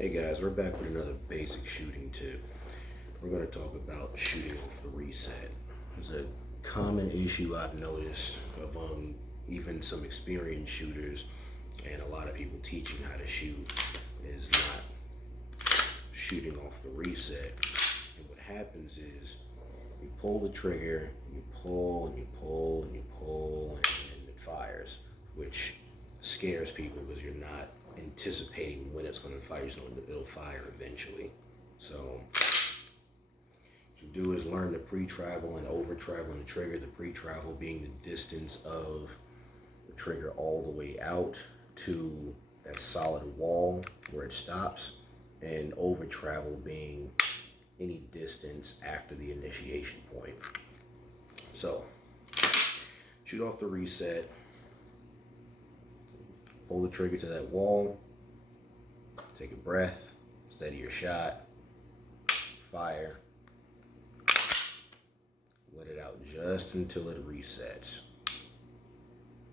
Hey guys, we're back with another basic shooting tip. We're going to talk about shooting off the reset. It's a common issue I've noticed among even some experienced shooters and a lot of people teaching how to shoot is not shooting off the reset. And what happens is you pull the trigger, you pull and you pull and you pull and it fires, which scares people because you're not anticipating when it's going to fire. You just know it'll fire eventually. So what you do is learn the pre-travel and over-travel in the trigger. The pre-travel being the distance of the trigger all the way out to that solid wall where it stops, and over-travel being any distance after the initiation point. So shoot off the reset, pull the trigger to that wall, take a breath, steady your shot, fire, let it out just until it resets.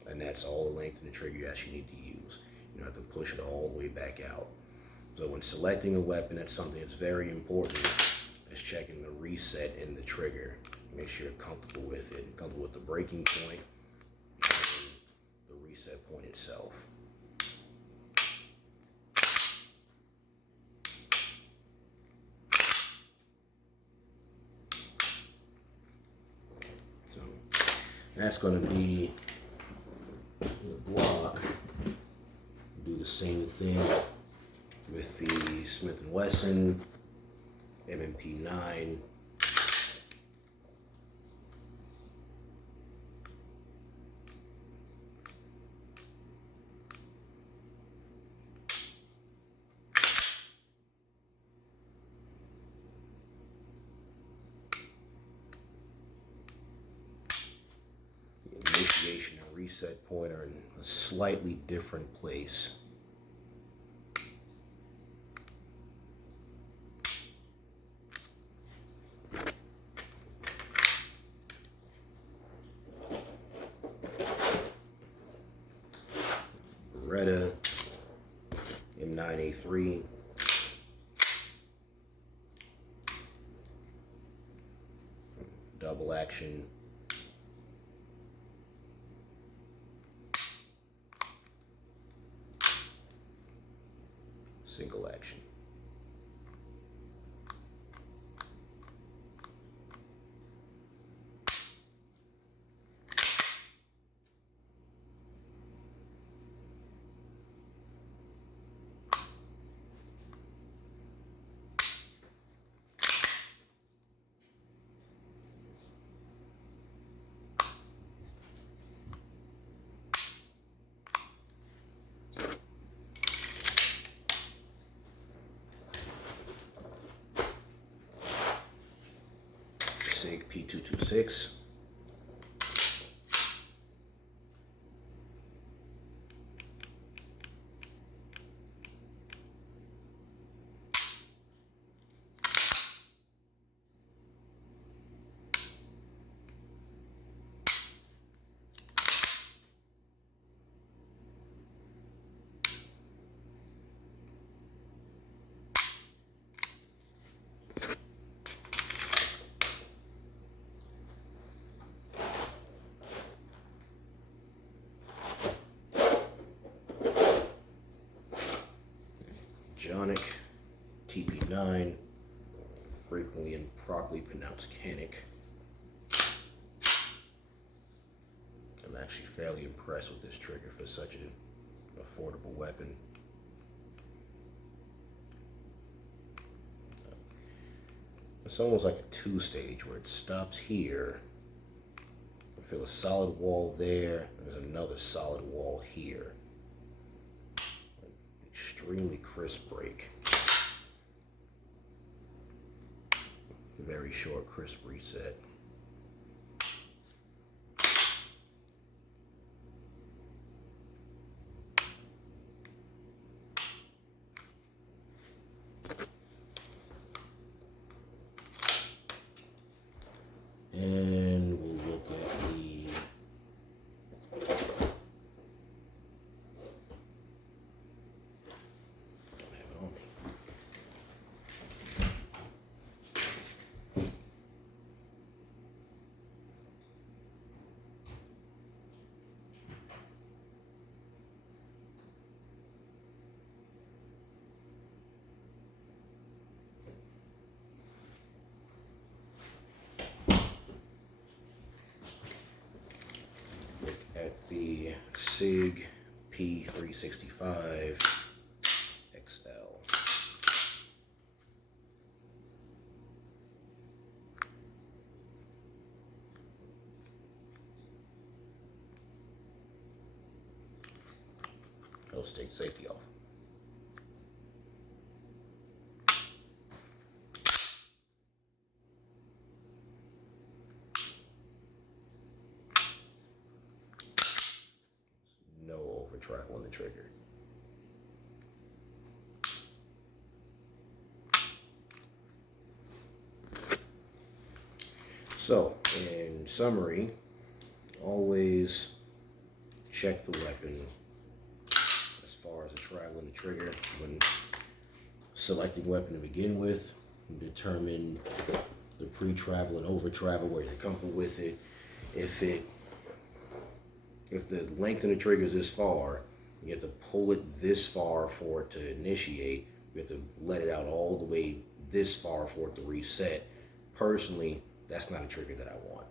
And that's all the length of the trigger you actually need to use. You don't have to push it all the way back out. So when selecting a weapon, that's something that's very important, is checking the reset in the trigger. Make sure you're comfortable with it, comfortable with the breaking point and the reset point itself. So that's going to be the block. Do the same thing with the Smith & Wesson M&P9. The initiation and reset point are in a slightly different place. Beretta M9A3, double action, single action. SIG P226. Jonic TP9, frequently improperly pronounced Canic. I'm actually fairly impressed with this trigger for such an affordable weapon. It's almost like a two-stage where it stops here. I feel a solid wall there, and there's another solid wall here. Extremely crisp break. Very short, crisp reset. And we'll look at the don't have it on me. SIG P365 XL. Let's take safety off. No over travel on the trigger. So, in summary, always check the weapon as far as the travel and the trigger when selecting weapon to begin with. Determine the pre-travel and over-travel, where you're comfortable with it. If the length of the trigger is this far, you have to pull it this far for it to initiate. You have to let it out all the way this far for it to reset. Personally, that's not a trigger that I want.